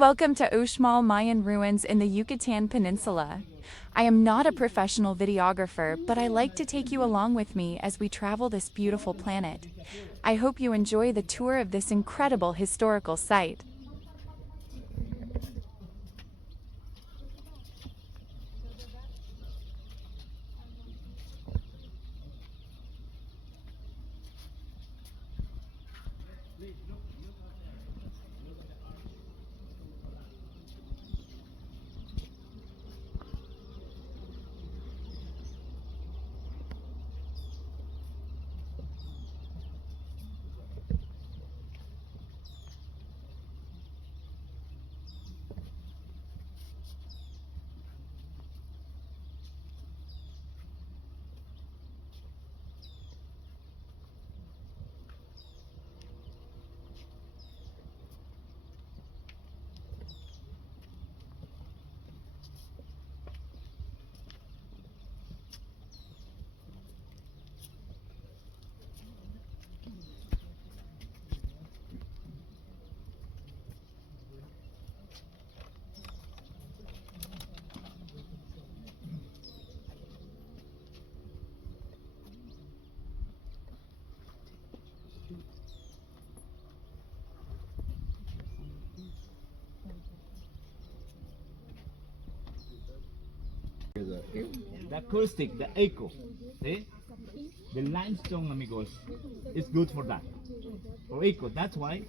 Welcome to Uxmal Mayan ruins in the Yucatan Peninsula. I am not a professional videographer, but I like to take you along with me as we travel this beautiful planet. I hope you enjoy the tour of this incredible historical site. The acoustic, the echo, see? The limestone, amigos, is good for that, for echo. That's why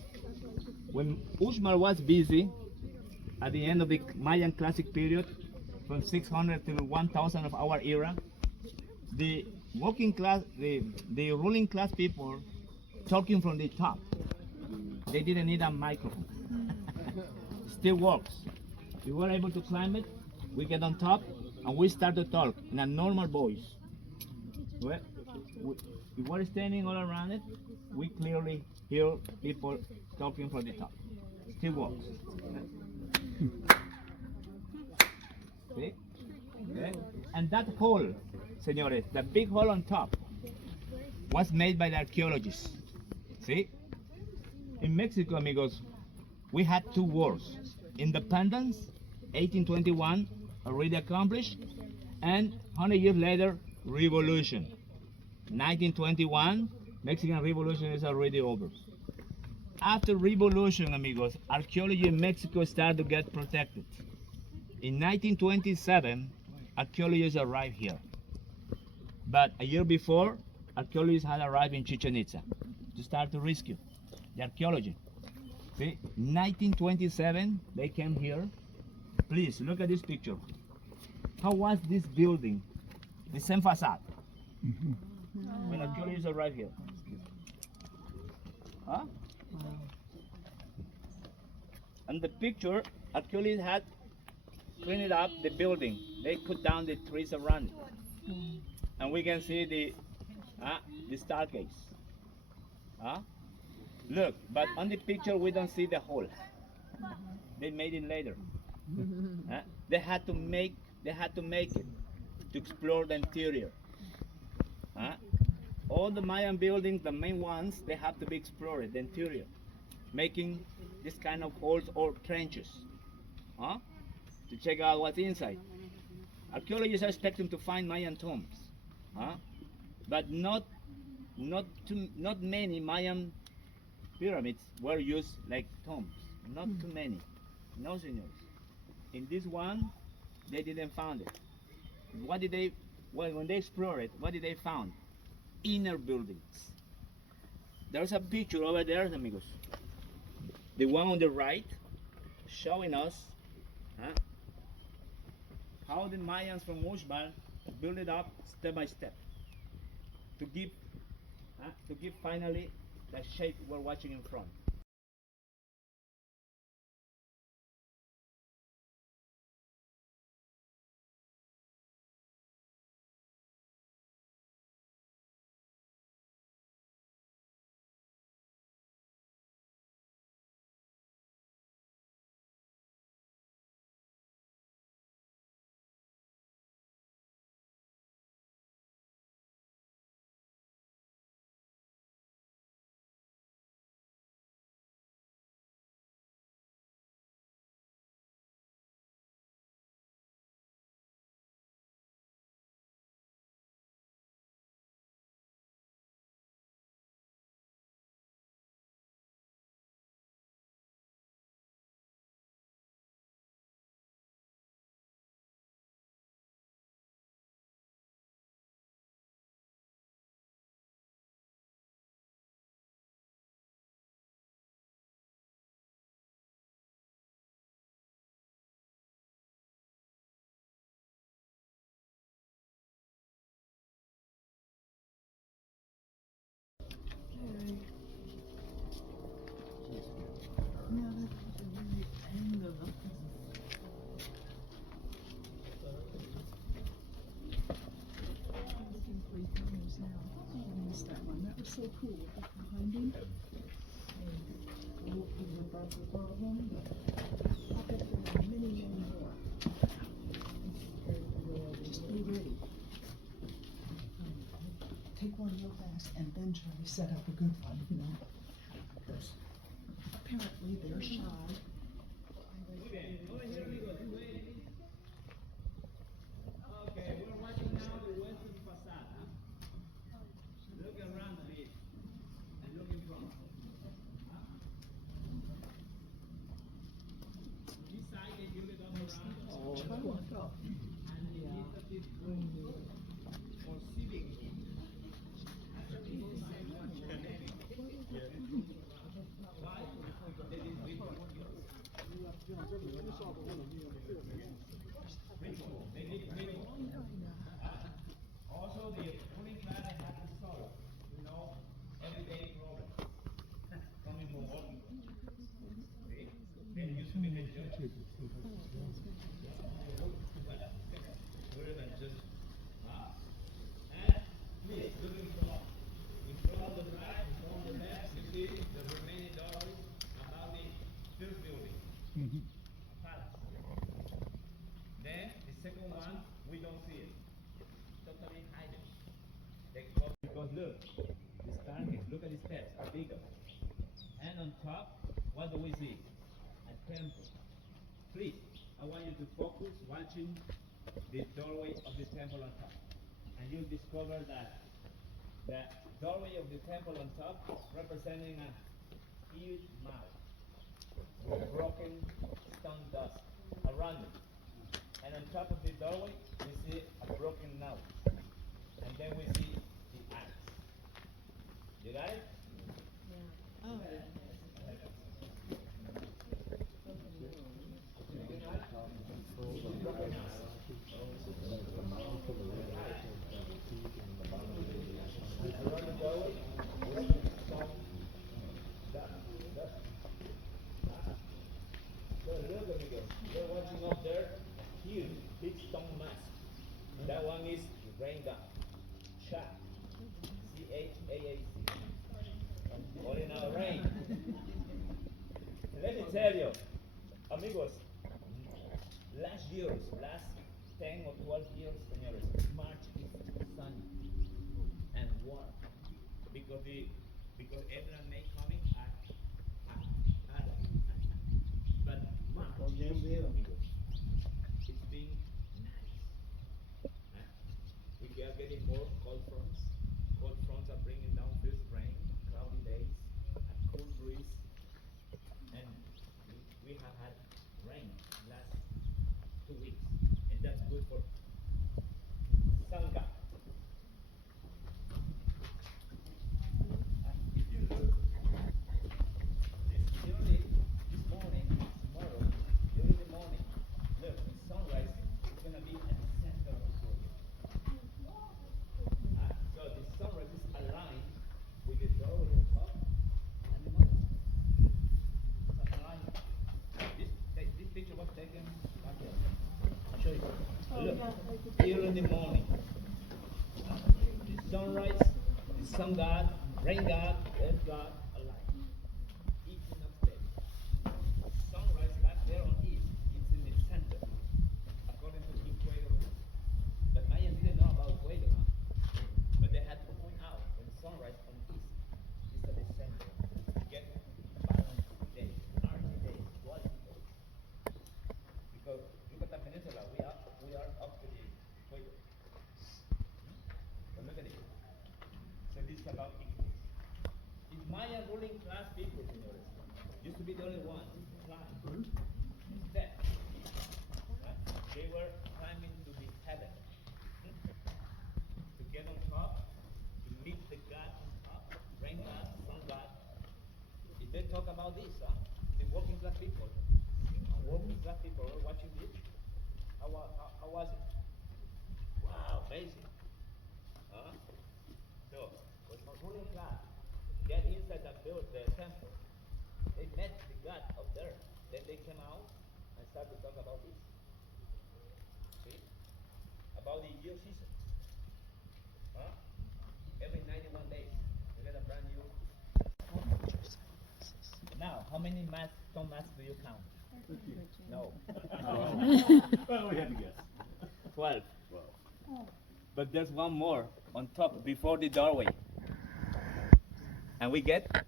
when Uxmal was busy at the end of the Mayan classic period, from 600 to 1000 of our era, the working class, the ruling class people talking from the top. They didn't need a microphone. Still works. We were able to climb it. We get on top and we start to talk in a normal voice. Well, if we're standing all around it, we clearly hear people talking from the top. Still works. See? Okay? And that hole, senores, the big hole on top, was made by the archaeologists. See? In Mexico, amigos, we had two wars. Independence, 1821, already accomplished, and 100 years later, revolution. 1921, Mexican Revolution is already over. After revolution, amigos, archaeology in Mexico started to get protected. In 1927, archaeologists arrived here. But a year before, archaeologists had arrived in Chichen Itza to start to rescue the archaeology. See, 1927, they came here. Please look at this picture. How was this building? The same facade. When archaeologists arrived here. Huh? And the picture, archaeologists had cleaned up the building. They cut down the trees around it. And we can see the staircase. Look, but on the picture we don't see the hole. They made it later. They had to make it to explore the interior. All the Mayan buildings, the main ones, they have to be explored, the interior, making this kind of holes or trenches to check out what's inside. Archaeologists are expecting to find Mayan tombs, but not many Mayan pyramids were used like tombs. Not too many. No, senors. In this one, they didn't find it. What did they? Well, when they explored it, what did they find? Inner buildings. There's a picture over there, amigos. The one on the right, showing us how the Mayans from Uxmal built it up step by step to give finally the shape we're watching in front. pool behind him. That's the problem. I bet there are many, many more. Just be ready. Take one real fast and then try to set up a good one, you know. Because apparently they're shy. Okay, we're watching now the western facade. Look around a bit and look in front. This side, if you look around, and the initiative for civic. Also, the ruling class has to solve, you know, everyday problems coming from working. See? They used to be the judge. Rather than just, and please, look in front. In front of the right, in front of the left, you see the remaining dollars about the first building. Palace. Then, the second one, we don't see it. Totally hidden. Because look, the staircase, look at the steps, are bigger. And on top, what do we see? A temple. Please, I want you to focus watching the doorway of the temple on top. And you'll discover that the doorway of the temple on top representing a huge mouth with broken stone dust around it. And on top of the doorway, we see a broken nose. And then we see the eyes. You got it? Yeah. Oh. Around the doorway, we see some dust. So look, amigos, you're watching up there a huge, big stone mask. That one is rain god. Cha. C-H-A-A-C. Calling out rain. Let me tell you, amigos, last 10 or 12 years, señores, March is sunny and warm because April and May coming but March, amigos, it's been nice. We are getting more cold fronts. Cold fronts are bringing down this rain, cloudy days, a cool breeze, and we have had rain last 2 weeks, and that's good for Sangha. If you look, this morning, tomorrow, during the morning, look, the sunrise is going to be at the center of the project. So the sunrise is aligned with the doorway on top and the mother. It's aligned. This picture was taken back here. I'll show you. Look, here in the morning, the sunrise, the sun god, rain god, earth god, aligned. Equinox day. Sunrise back there on east, it's in the center, according to the equator. But Mayans didn't know about equator, but they had to point out when sunrise on east is at the center. Get balanced day, harmony day, quality day. Because Yucatan Peninsula, we are up to the equator. But look at it. So this is about equals. It's Mayan ruling class people, señores. Used to be the only one to climb. Instead, they were climbing to the heaven. To get on top, to meet the God on top, rain God, sun God. If they talk about this, the working class people, working class people were watching this. How was it? Wow, amazing. So, when the ruling class get inside the temple, they met the God up there. Then they came out and started to talk about this. See? About the year season. Every 91 days, we get a brand new how many stone masks do you count? No. Well, we had to guess. 12. Well, But there's one more on top before the doorway. And we get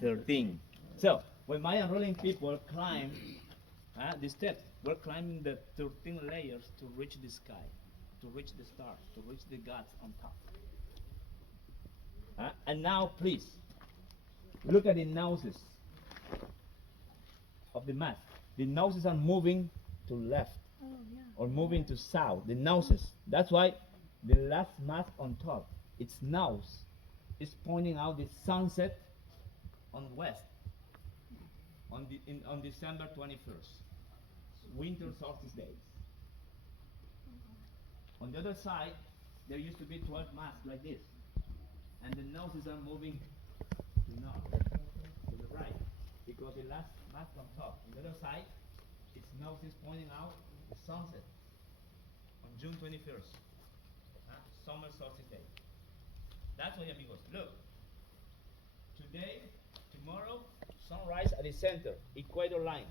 13. So when Mayan ruling people climb the steps, we're climbing the 13 layers to reach the sky, to reach the stars, to reach the gods on top. And now, please, look at the noses of the mask. The noses are moving to left or moving to south. The noses. That's why the last mask on top, its nose is pointing out the sunset on west on December 21st, winter solstice days. On the other side, there used to be 12 masks like this, and the noses are moving to north, to the right, because the last mask on top. On the other side, its nose is pointing out the sunset on June 21st, summer solstice day. That's why, amigos, look. Today, tomorrow, sunrise at the center, equator line.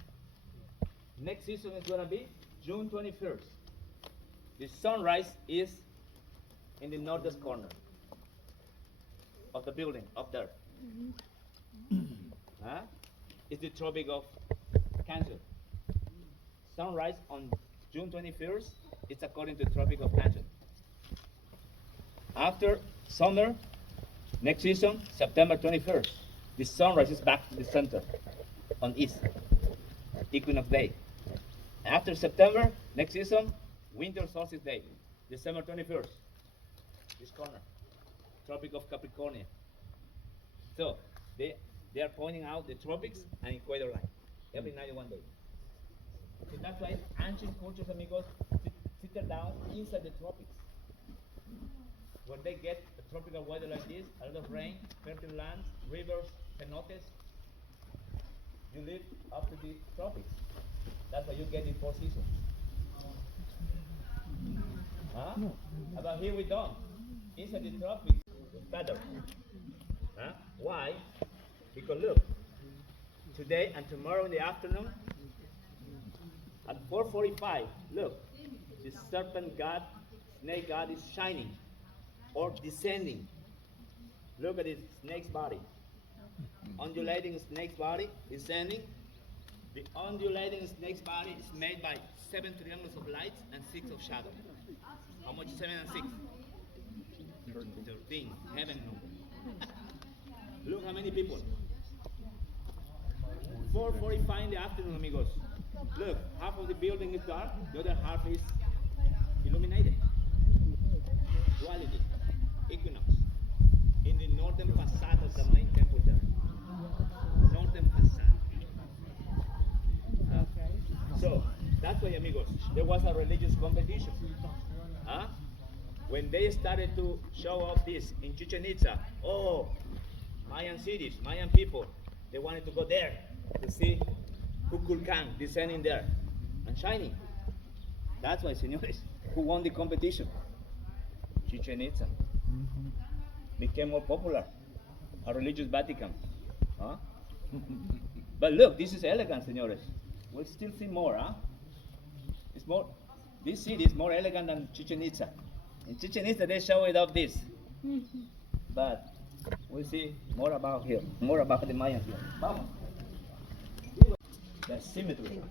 Next season is going to be June 21st. The sunrise is in the northwest corner of the building, up there. It's the Tropic of Cancer. Sunrise on June 21st, it's according to Tropic of Cancer. After summer, next season, September 21st, the sunrise is back to the center on east, equinox day. After September, next season, winter solstice day, December 21st, this corner, Tropic of Capricorn. So they are pointing out the tropics and equator line every 91 days. So that's why ancient cultures, amigos, sit down inside the tropics. When they get a tropical weather like this, a lot of rain, fertile lands, rivers, cenotes, you live up to the tropics. That's why you get the 4 seasons. But here we don't. Inside the tropics, better. Why? Because look, today and tomorrow in the afternoon, at 4:45, look, the serpent god, snake god is shining or descending. Look at the snake's body. Undulating snake's body, descending. The undulating snake's body is made by 7 triangles of lights and 6 of shadow. How much is 7 and 6? 13. Heaven number. Look how many people. 4:45 in the afternoon, amigos. Look, half of the building is dark, the other half is illuminated. Duality, equinox. In the northern facade of the main temple there. Northern facade. So, that's why, amigos, there was a religious competition. When they started to show off this in Chichen Itza, Mayan cities, Mayan people, they wanted to go there to see Kukulkan descending there and shining. That's why, señores, who won the competition? Chichen Itza. Became more popular. A religious Vatican. But look, this is elegant, señores. We'll still see more, It's more. This city is more elegant than Chichen Itza. In Chichen Itza, they show it up this. But we'll see more about here, more about the Mayans here. Vamos. The symmetry.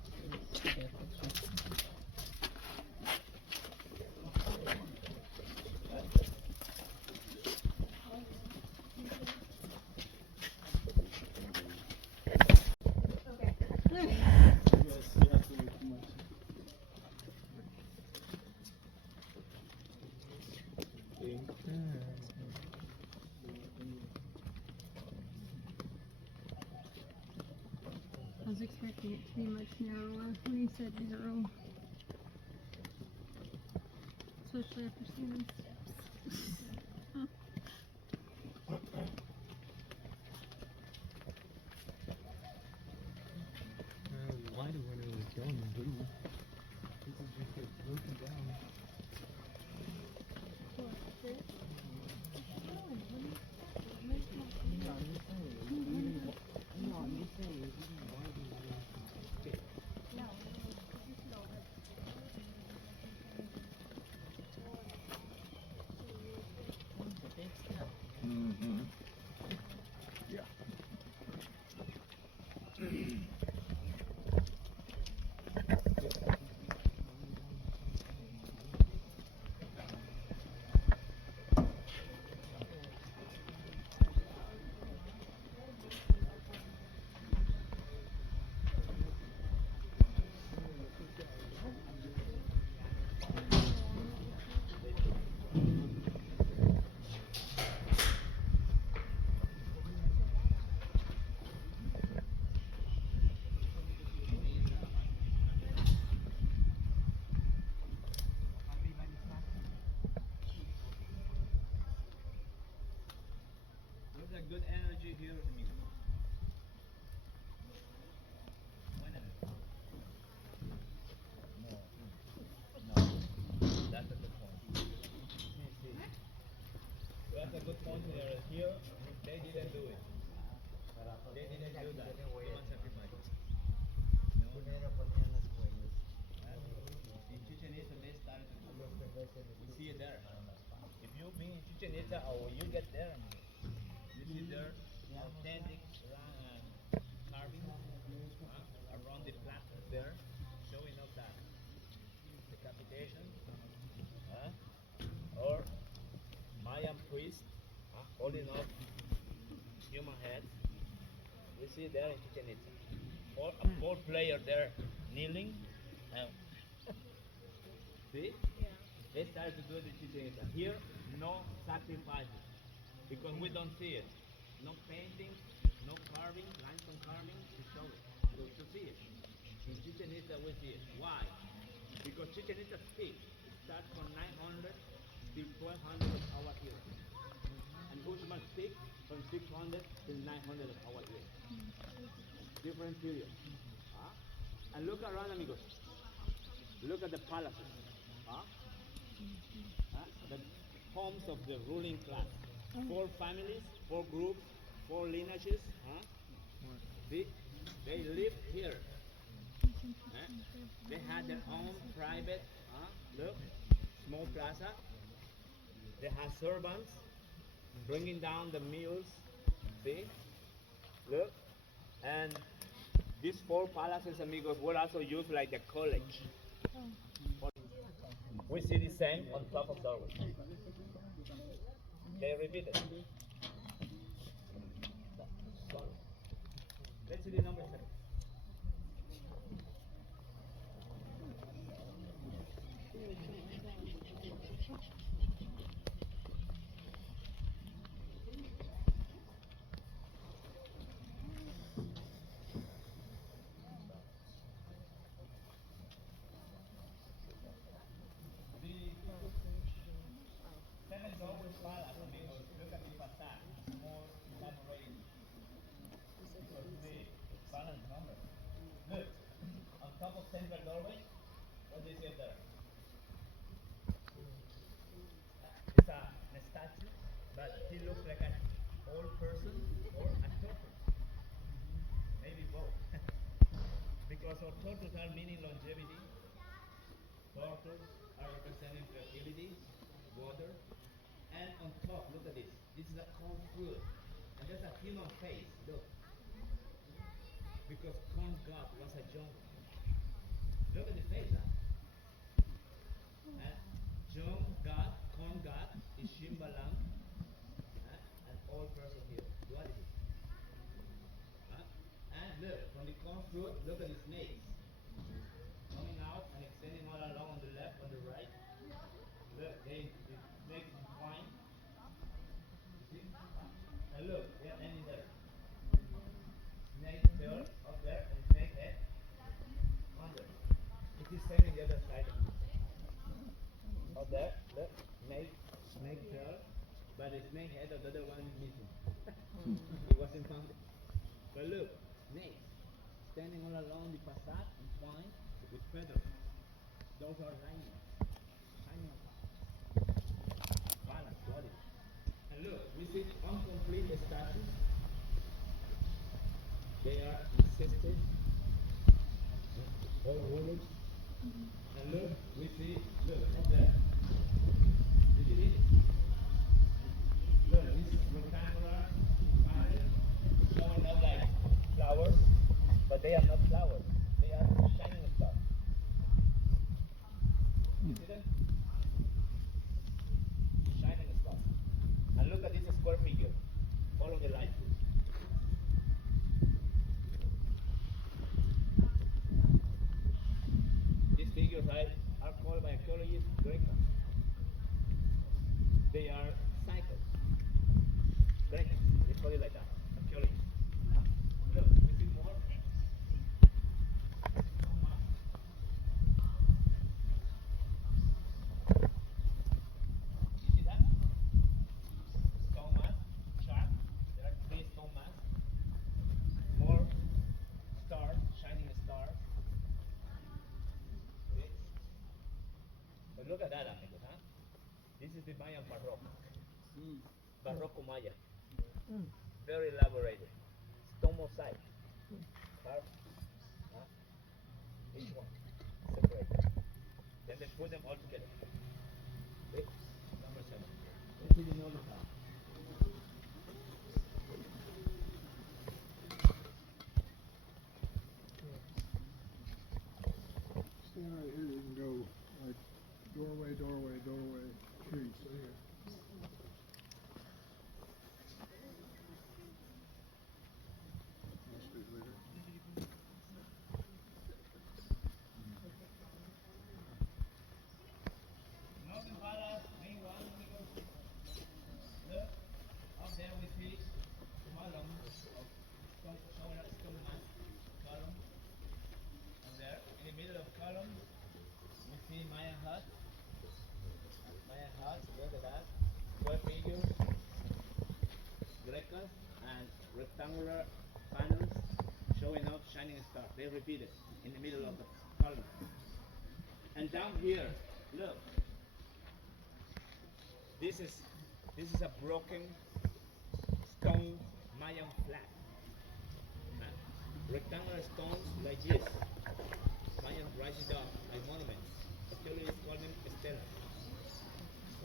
I was expecting it to be much narrower when you said 0. Especially after seeing them steps. Why do I know it's yellow and blue? People just get broken down. I'm just saying, you here with me? No. That's a good point. That's a good point here. They didn't do it. They didn't do that. Human sacrifice. No. In Chichen Itza, they started to do it. We see it there. If you be in Chichen Itza or you get there, you see there authentic carving around the platform there, showing up that decapitation or Mayan priest holding up human heads. We see there in Chichen Itza. Or a ball player there kneeling. See? They started to do it in Chichen Itza. Here, no sacrifices because we don't see it. No painting, no carving, limestone carving to show it, to see it. In Chichen Itza we see it. Why? Because Chichen Itza's peak starts from 900 till 1200 of our era. And Uxmal's peak from 600 till 900 of our era. Different periods. And look around, amigos. Look at the palaces. The homes of the ruling class. 4 families, 4 groups, 4 lineages. See? They lived here. They had their own private, look, small plaza. They had servants bringing down the meals. See? Look. And these 4 palaces, amigos, were also used like the college. We see the same on top of Darwin. They repeat it. Let's see the number 7. Look, on top of central doorway, what do you see there? It's a statue, but he looks like an old person or a tortoise. Maybe both. Because our tortoises are meaning longevity. Tortoises are representing fertility, water. And on top, look at this. This is a corn fruit. And there's a human face, look. Because corn god was a jungle. Look at the face, Jung god, corn god is Shimbalang, an old person here, duality. And look, from the corn fruit, look at the snakes. Coming out and extending all along on the left, on the right. Look, the snakes entwine. You see? And look, they are ending there. Snake tail up there and snake head under. It is same in the other side. Up there, look, snake tail, but the snake head of the other one is missing. It wasn't found. But look, snakes standing all along the facade, entwined with feathers. Those are rhinos. Balance, body. And look, we see incomplete statues. They are ancestors, all warlords. And look, we see, look, up there. Did you see it? Look, this rectangular pattern showing up like flowers, but they are not flowers. They are shining stars. You see them? Shining stars. And look at this square figure. Follow the light. These figures are called by archaeologists Greca. They are cycles. Greca, they call it like that. Archaeologists. Look, we see more. You see that? Stone mask, sharp. There are 3 stone masks. Look at that, amigos, huh? This is the Mayan Baroque. Barroco Maya. Very elaborated. Stone mosaic. Carved. Huh? Each one separate. Then they put them all together. Okay? Number 7. Let's see the other side. Stand right here, you can go like doorway, doorway, doorway, streets right here. Let's do it later. Northern Palace, main one, amigos. Look, up there we see column of stone column. And there, in the middle of column, we see Mayan huts. Mayan huts, look at that. Square figures, grecas, and rectangular panels showing off shining stars. They repeat it in the middle of the column. And down here, look. This is a broken stone Mayan flag. Rectangular stones like this. Mayan raised up like monuments. Actually, it's called them stelas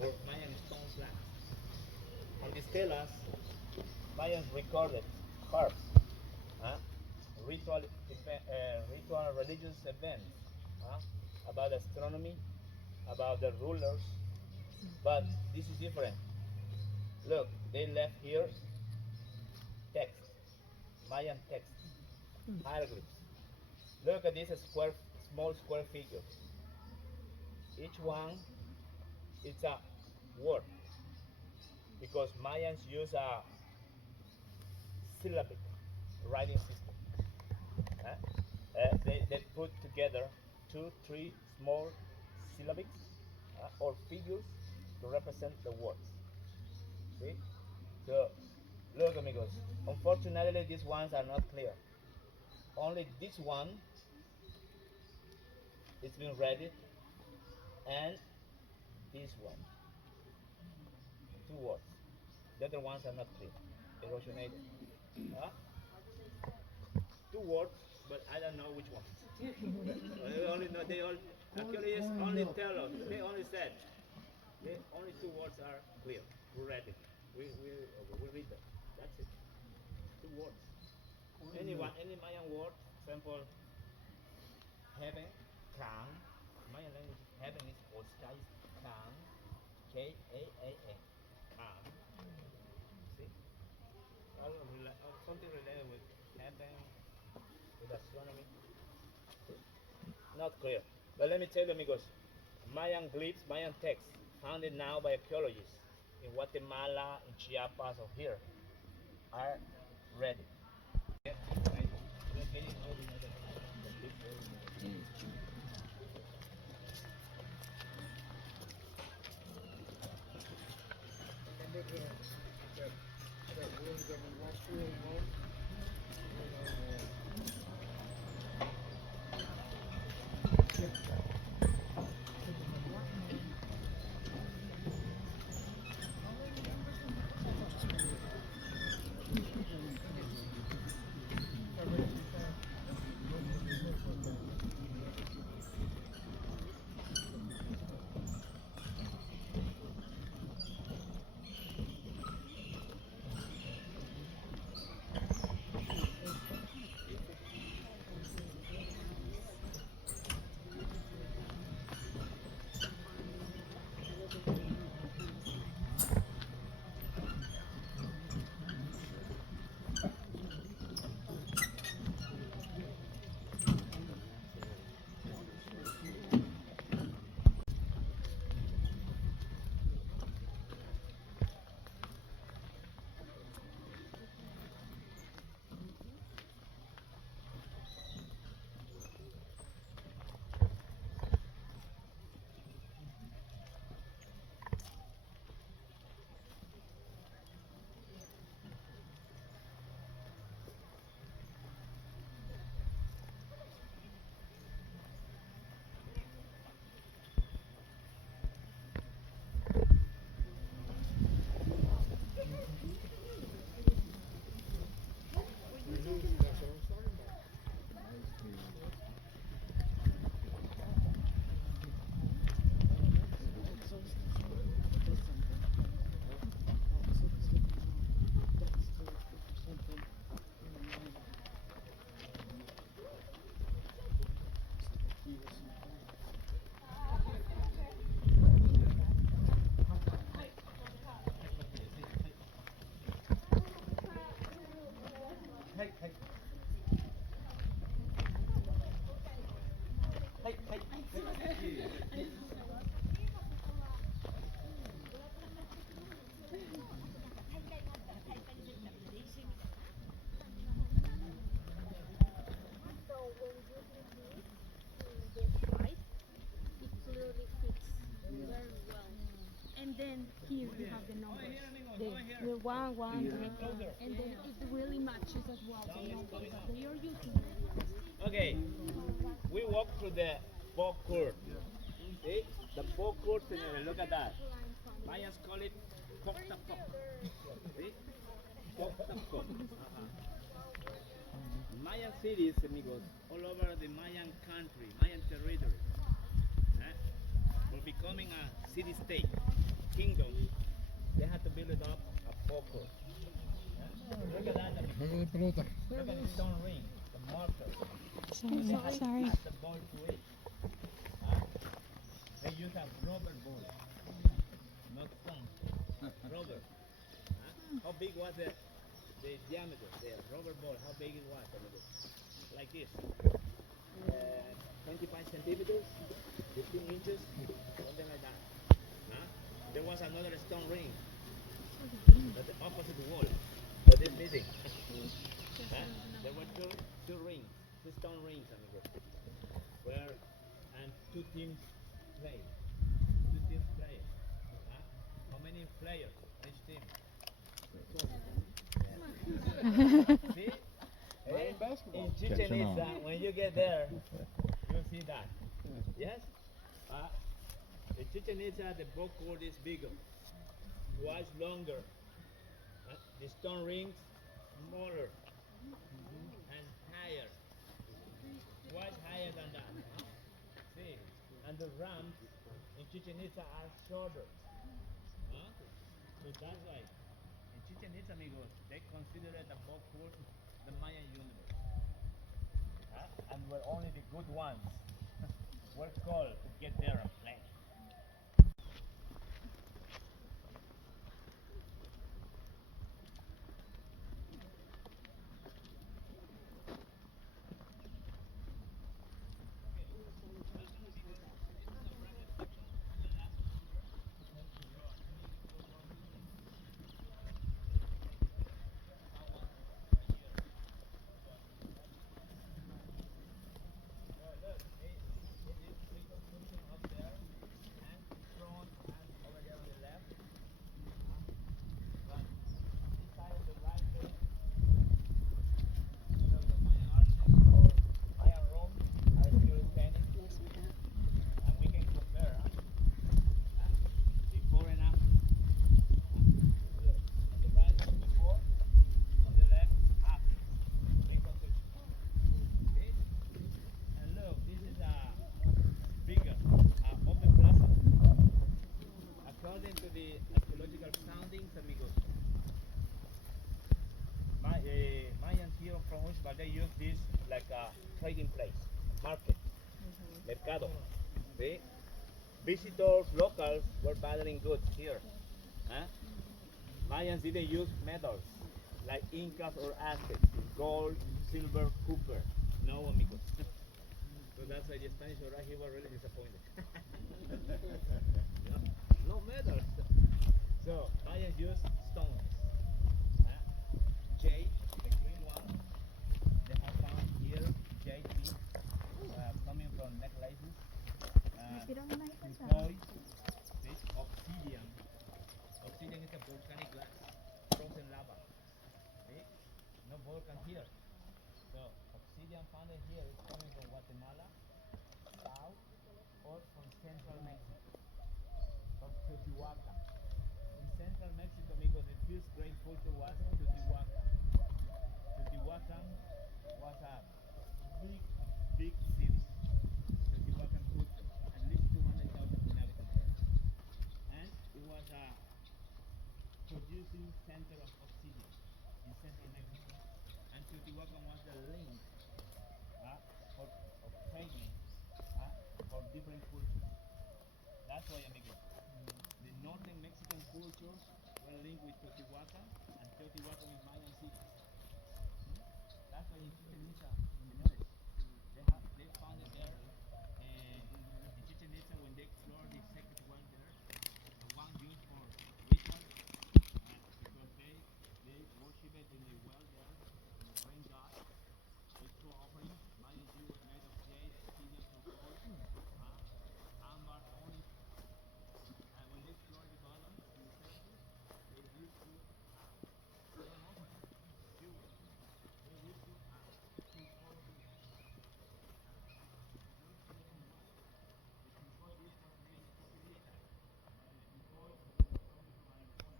or Mayan stone flags. On the stelas, Mayans recorded harps, ritual religious events, about astronomy, about the rulers. But this is different. Look, they left here text, Mayan text, hieroglyphs. Look at these small square figures. Each one is a word because Mayans use a syllabic writing system. They put together 2, 3 small syllabics or figures to represent the words. See? So, look, amigos. Unfortunately, these ones are not clear. Only this one is being read, and this one. 2 words. The other ones are not clear. Erosionated. 2 words, but I don't know which ones. They only know, they all, actually it's only tell us, they only said, only 2 words are clear. We read it. We read them. That's it. 2 words. Any Mayan word, for example, heaven, Kan. Mayan language, heaven is, or sky is Kan. K-A-A-N. Kan. See? Something related with heaven, with astronomy. Not clear. But let me tell you, amigos, Mayan glyphs, Mayan texts, founded now by archaeologists in Guatemala, in Chiapas, or here, are ready. That room that we walked through in Rome, It clearly fits very well. And then here you have the numbers. The one, and then it really matches as well the numbers that they are using. Okay, we walk through the bow court. See? The bow court, señores, look at that. Mayans call it pok-ta-pok. See? Pok-ta-pok. Mayan cities, amigos, all over the Mayan country, Mayan territory, were becoming a city-state, kingdom. They had to build it up a bow court. Look at that, amigos. Juego de pelota. Look at the stone ring, the marker. Sorry. Add the ball to it. They use a rubber ball, not stone. Rubber. How big was the diameter, the rubber ball? How big it was? Like this. 25 centimeters, 15 inches, something like that. There was another stone ring at the opposite wall, but it's missing. There were two rings, two stone rings, amigos, where and two teams play. Two teams play. How many players on each team? See? Mayan basketball. In Chichen Itza, when you get there, you'll see that. Yes? In Chichen Itza, the bow court is bigger, twice longer. The stone rings smaller and higher, twice higher than that. See? And the ramps in Chichen Itza are shorter. So that's why in Chichen Itza, amigos, they consider it a bow court, the Mayan universe. And where only the good ones were called to get there and play. But they use this like a trading place, market, mercado. See? Visitors, locals were battling goods here. Mayans didn't use metals like Incas or Aztecs, gold, silver, copper. No, amigos. So that's why the Spanish were right here were really disappointed. No metals. So Mayans used stones. Jade, the green one. They have found here jade beads coming from necklaces. Turquoise, this obsidian. Obsidian is a volcanic glass, frozen lava. See? No volcan here. So obsidian found here is coming from Guatemala, south, or from central Mexico, from Teotihuacan. In central Mexico, because the first great culture was Teotihuacan. Teotihuacan was a big city. Teotihuacan put at least 200,000 inhabitants there. And it was a producing center of obsidian in central Mexico. And Teotihuacan was the link of trading soy, amigo. The northern Mexican cultures were linked with Teotihuacan, and Teotihuacan is Mayan city. That's why in Chichen Itza, señores, they found it there. In Chichen Itza, when they explored the second well there, the one used for rituals, because they worship it in the well there, the rain god. They throw offerings. Mayan tree was made of jade, obsidian, turquoise, amber, onyx. And when they explored the bottom in the 70s, they used to throw an offering. Fuel. They used to turquoise. The turquoise was made in Costa Rica. The turquoise was coming from Arizona.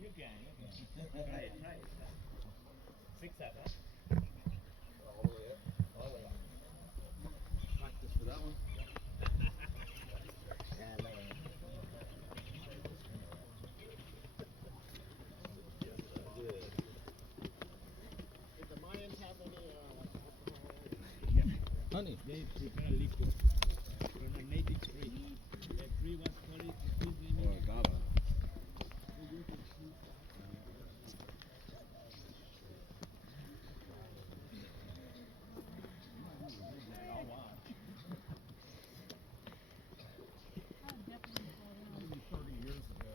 You can. Try it. Six up, huh? All the way up. All the way up. Practice for that one. Did the Mayans have any Honey. They prepare liquor from a native tree. The tree was called the tree's name is agave? Maybe 30 years ago.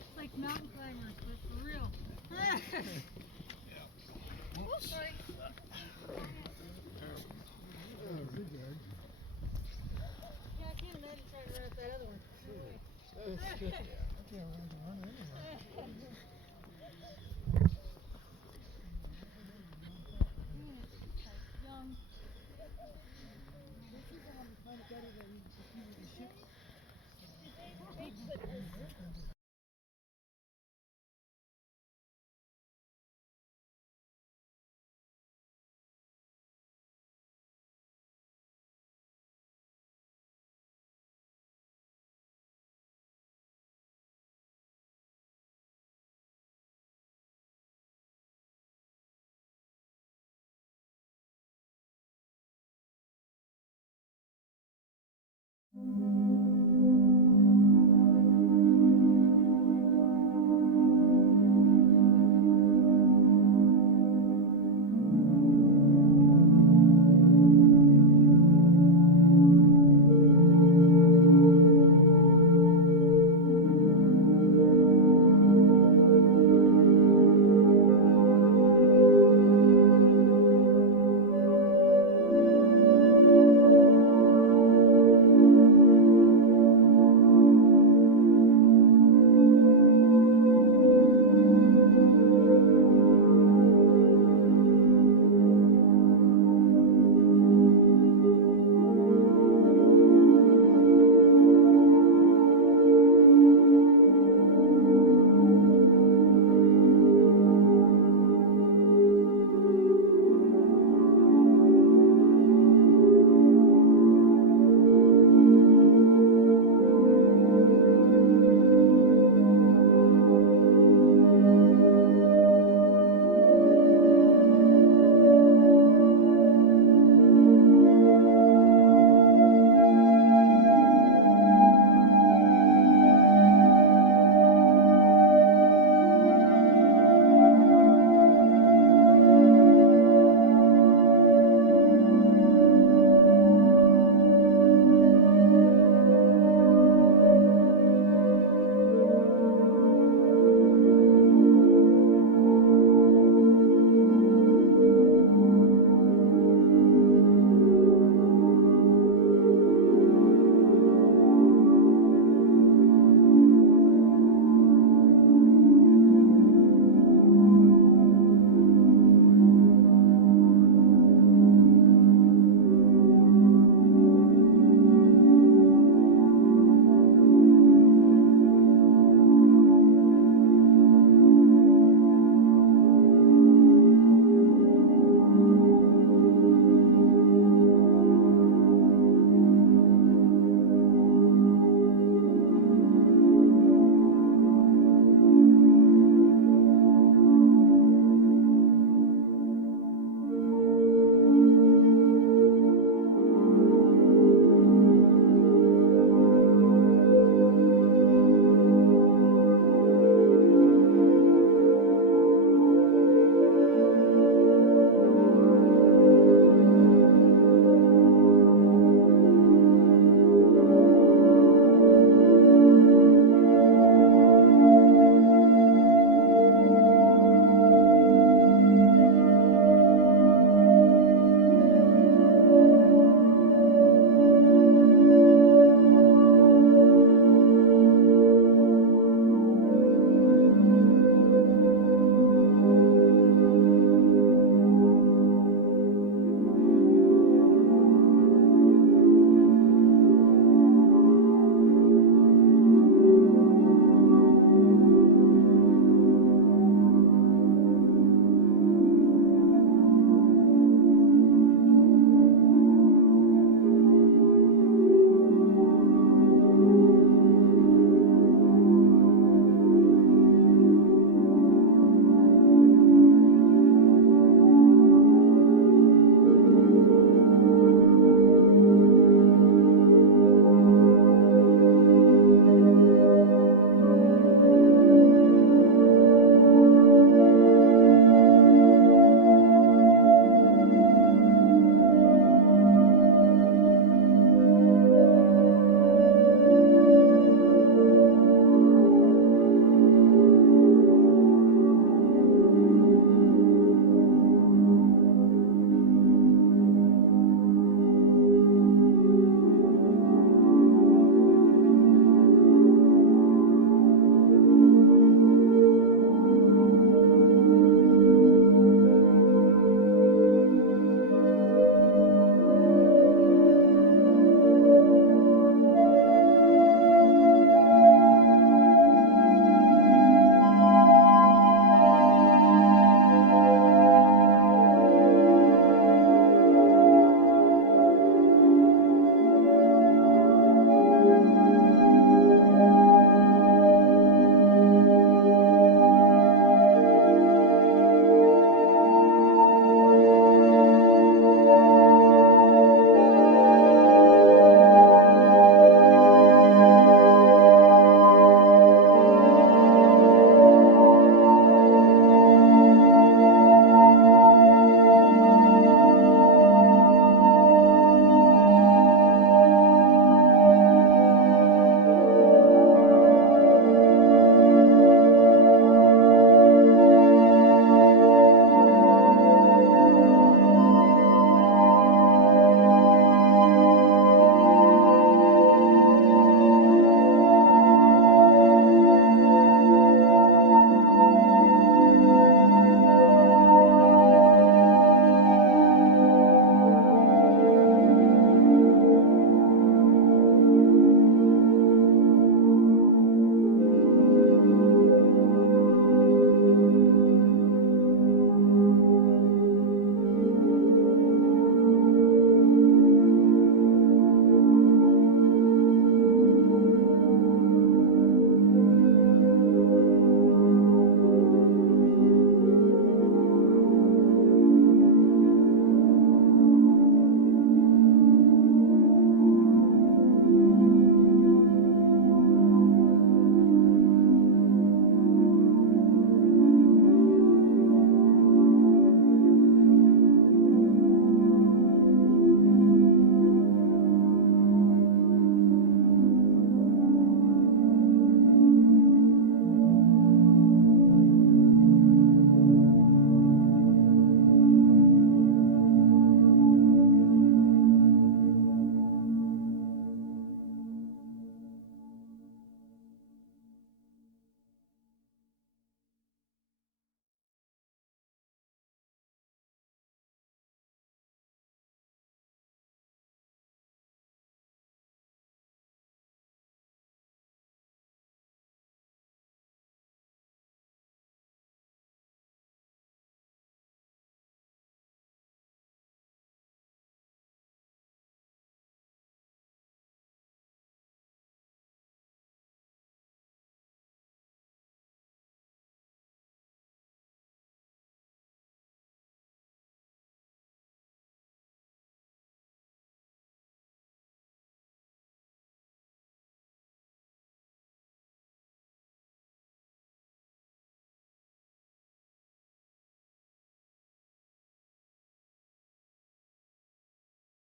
It's like mountain climbers, but for real. Sorry. Zigzag. Yeah, I can't imagine trying to run up that other one. I can't run anywhere. Young. Thank you.